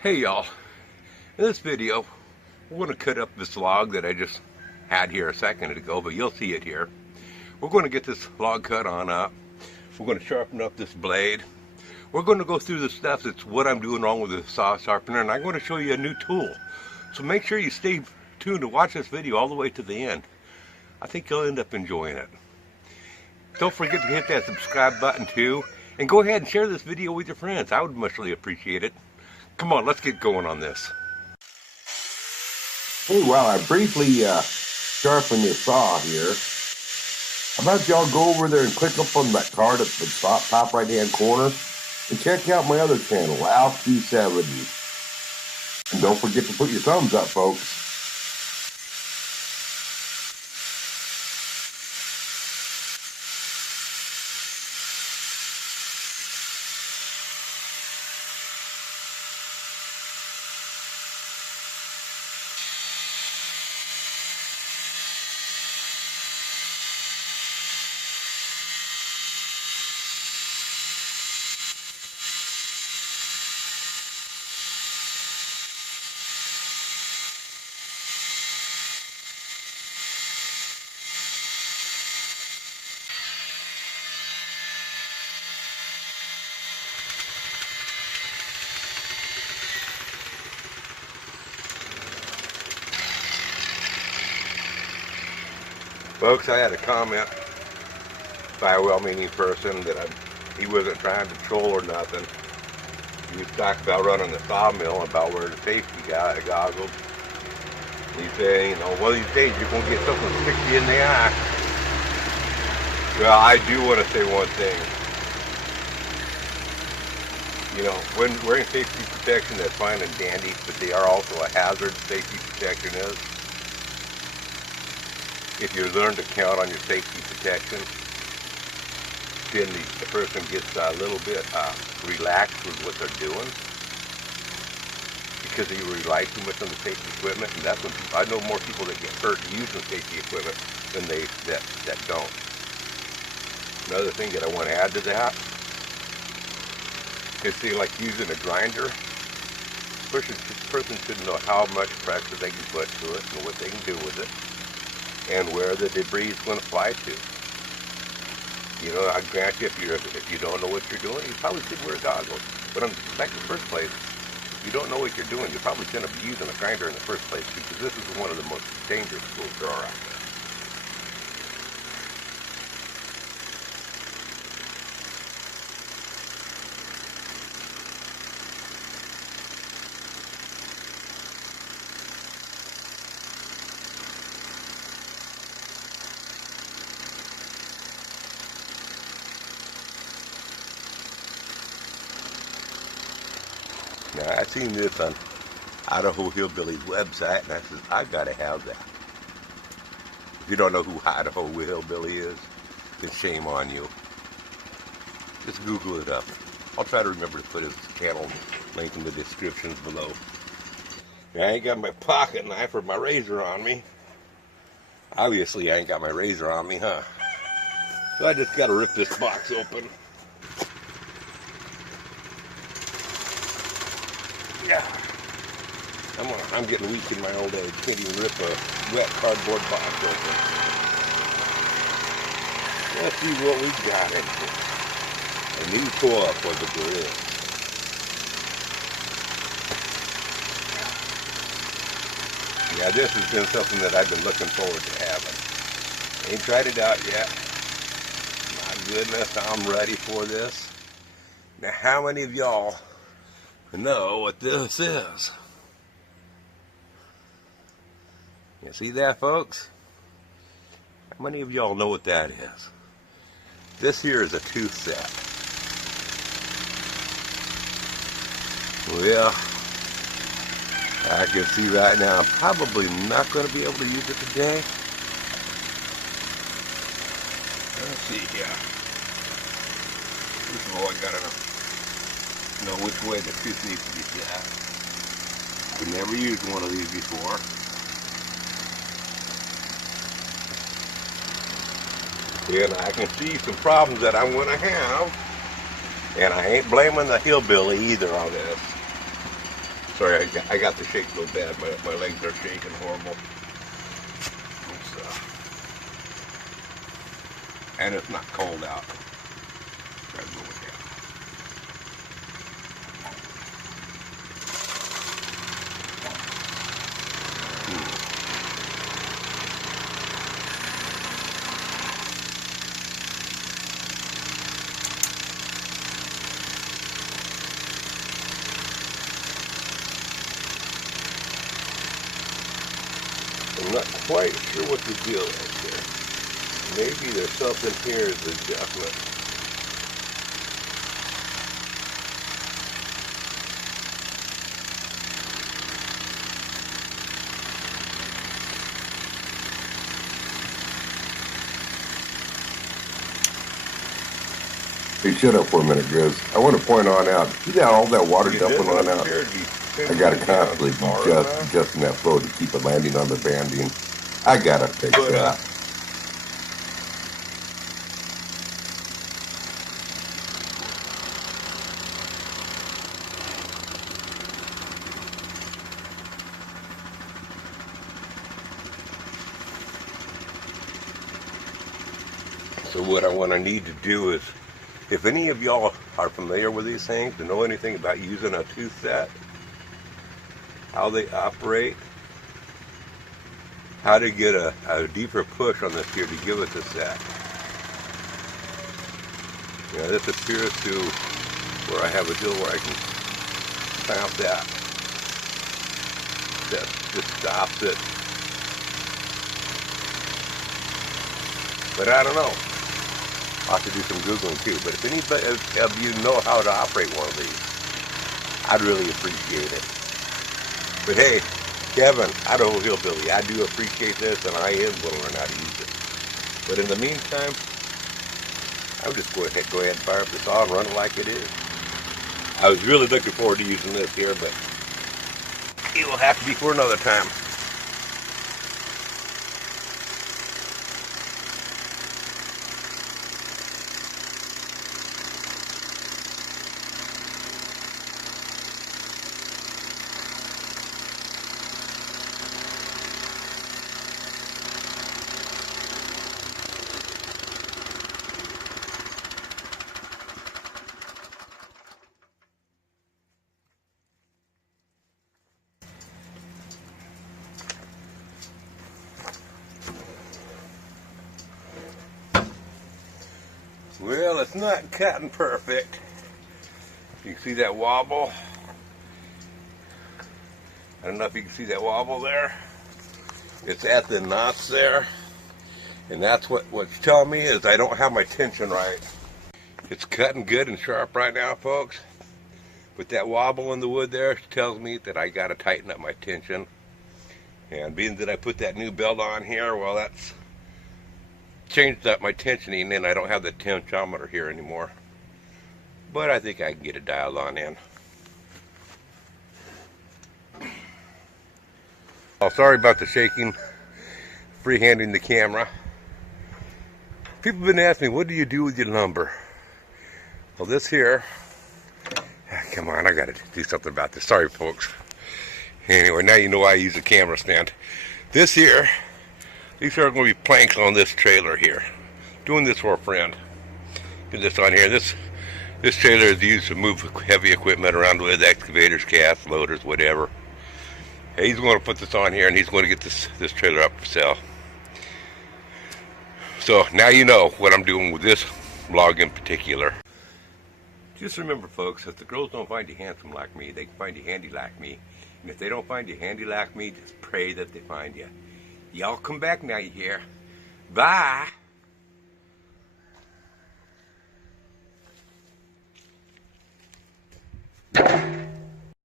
Hey y'all, in this video we're going to cut up this log that I just had here a second ago, but you'll see it here. We're going to get this log cut on up. We're going to sharpen up this blade. We're going to go through the stuff that's what I'm doing wrong with the saw sharpener, and I'm going to show you a new tool. So make sure you stay tuned to watch this video all the way to the end. I think you'll end up enjoying it. Don't forget to hit that subscribe button too, and go ahead and share this video with your friends. I would muchly appreciate it. Come on, let's get going on this. Hey, while I briefly sharpen this saw here, how about y'all go over there and click up on that card at the top right-hand corner and check out my other channel, Alf 270. And don't forget to put your thumbs up, folks. Folks, I had a comment by a well-meaning person that he wasn't trying to troll or nothing. He was talking about running the sawmill, about wearing the safety goggles. And he said, you know, one of these days you're going to get something to stick you in the eye. Well, I do want to say one thing. You know, when wearing safety protection, that's fine and dandy, but they are also a hazard. Safety protection is. If you learn to count on your safety protection, then the person gets a little bit relaxed with what they're doing because they rely too much on the safety equipment, and that's when I know more people that get hurt using safety equipment than that don't. Another thing that I want to add to that is, see, like using a grinder, person should know how much pressure they can put to it and what they can do with it, and where the debris is going to fly to. You know, I grant you, if you don't know what you're doing, you probably should wear goggles. But in the first place, if you don't know what you're doing, you probably shouldn't be using a grinder in the first place, because this is one of the most dangerous tools there are out there. Now, I seen this on Idaho Hillbilly's website, and I said, I gotta have that. If you don't know who Idaho Hillbilly is, then shame on you. Just Google it up. I'll try to remember to put his channel link in the descriptions below. Now, I ain't got my pocket knife or my razor on me. Obviously, I ain't got my razor on me, huh? So I just gotta rip this box open. Yeah, I'm getting weak in my old age. Can't even rip a wet cardboard box open. Let's see what we got in here. A new toy for the grill. Yeah, this has been something that I've been looking forward to having. Ain't tried it out yet. My goodness, I'm ready for this. Now, how many of y'all know what this is? You see that, folks? How many of y'all know what that is? This here is a tooth set. Well, I can see right now I'm probably not going to be able to use it today. Let's see here. First of all, I gotta know which way the tooth needs to be set. I've never used one of these before. And I can see some problems that I'm going to have. And I ain't blaming the hillbilly either on this. Sorry, I got the shake so bad. My legs are shaking horrible. And it's not cold out. Gotta go with that. I'm not quite sure what the deal is here. Maybe there's something here as adjustment. Hey, shut up for a minute, Grizz. I want to point on out, see that all that water dumping on out? I got to constantly adjusting that flow to keep it landing on the banding. I got to fix that. So what I want to need to do is, if any of y'all are familiar with these things, to know anything about using a tooth set, how they operate, how to get a deeper push on this here to give it the set. Yeah, this appears to where I have a deal where I can clamp that. That just stops it. But I don't know. I'll have to do some Googling too. But if any of you know how to operate one of these, I'd really appreciate it. But hey, Kevin, Idaho Hillbilly, I do appreciate this, and I am going to learn how to use it. But in the meantime, I'll just go ahead and fire up the saw and run it like it is. I was really looking forward to using this here, but it will have to be for another time. Well, it's not cutting perfect. You can see that wobble. I don't know if you can see that wobble there. It's at the knots there. And that's what's telling me is I don't have my tension right. It's cutting good and sharp right now, folks. But that wobble in the wood there tells me that I got to tighten up my tension. And being that I put that new belt on here, well, that's changed up my tensioning, and I don't have the tensiometer here anymore. But I think I can get it dialed on in. Oh, sorry about the shaking, freehanding the camera. People have been asking me, what do you do with your lumber? Well, this here, come on, I gotta do something about this. Sorry, folks. Anyway, now you know why I use a camera stand. This here, these are going to be planks on this trailer here. Doing this for a friend. Get this on here. This trailer is used to move heavy equipment around with excavators, casts, loaders, whatever. Hey, he's going to put this on here, and he's going to get this trailer up for sale. So now you know what I'm doing with this log in particular. Just remember, folks, if the girls don't find you handsome like me, they can find you handy like me. And if they don't find you handy like me, just pray that they find you. Y'all come back now, you hear? Bye!